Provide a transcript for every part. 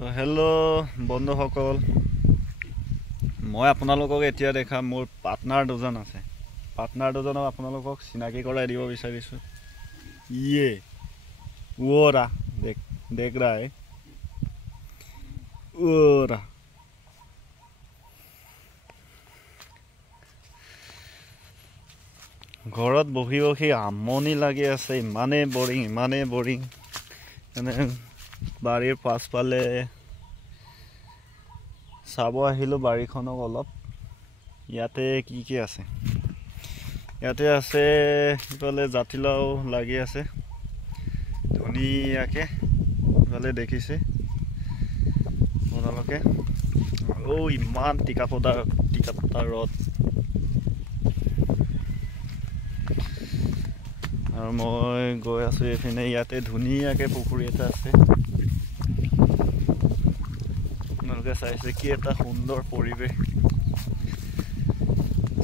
Hello' বন্ধুসকল, মই আপোনালোকক এতিয়া দেখাম মোৰ পাৰ্টনাৰ দুজন আছে। পাৰ্টনাৰ দুজনক আপোনালোকক চিনাকি কৰাই দিব বিচাৰিছোঁ। ইয়ে ওৰা দেখ ৰাই ওৰা ঘৰত বহি বহি আমনি লাগি আছে। ইমানেই বৰিং মানে বাৰীৰ পাছফালে চাব আহিলোঁ বাৰীখনক অলপ। ইয়াতে কি আছে, ইয়াতে আছে ইফালে জাতিলাও লাগি আছে ধুনীয়াকৈ, ইফালে দেখিছে আপোনালোকে। আৰু ইমান টিকাপতা ৰদ, আৰু মই গৈ আছোঁ এইপিনে। ইয়াতে ধুনীয়াকৈ পুখুৰী এটা আছে, আপোনালোকে চাইছে কি এটা সুন্দৰ পৰিৱেশ।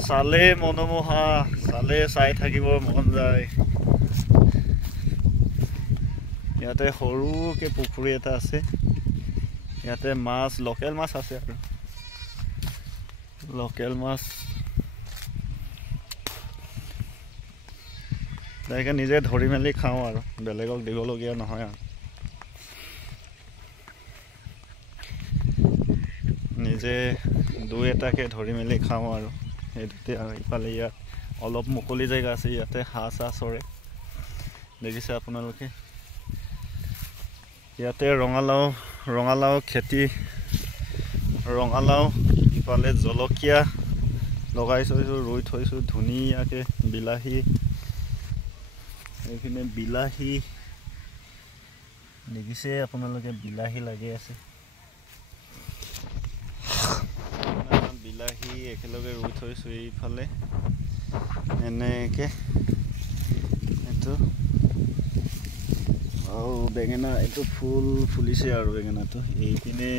চালে মনোমোহা, চালে চাই থাকিব মন যায়। ইয়াতে সৰুকৈ পুখুৰী এটা আছে, ইয়াতে মাছ, লোকেল মাছ আছে আৰু লোকেল মাছ তেনেকৈ নিজে ধৰি মেলি খাওঁ আৰু বেলেগক দিবলগীয়া নহয় আৰু নিজে দুই এটাকে ধৰি মেলি খাওঁ আৰু সেইটোতে। আৰু ইফালে ইয়াত অলপ মুকলি জেগা আছে, ইয়াতে হাঁহ চাহ চৰে দেখিছে আপোনালোকে। ইয়াতে ৰঙালাও খেতি, ৰঙালাও, ইফালে জলকীয়া লগাই থৈছোঁ, ৰুই থৈছোঁ ধুনীয়াকৈ। বিলাহী, এইপিনে বিলাহী দেখিছে আপোনালোকে, বিলাহী লাগি আছে। বিলাহী একেলগে ৰুই থৈছোঁ এইফালে এনেকৈ। এইটো বেঙেনা, এইটো ফুলিছে আৰু বেঙেনাটো। এইপিনে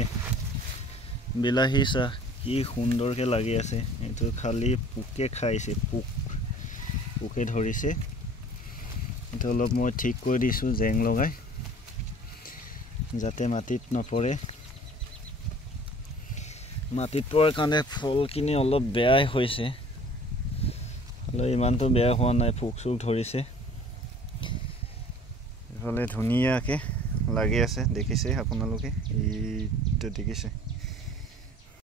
বিলাহী চাহ কি সুন্দৰকৈ লাগি আছে। এইটো খালি পোকে খাইছে, পোকে ধৰিছে। এইটো অলপ মই ঠিক কৰি দিছোঁ জেং লগাই, যাতে মাটিত নপৰে। মাটিত পৰাৰ কাৰণে ফলখিনি অলপ বেয়াই হৈছে, হ'লেও ইমানটো বেয়া হোৱা নাই। পোক চোক ধৰিছে, এইফালে ধুনীয়াকৈ লাগি আছে দেখিছে আপোনালোকে, এইটো দেখিছে।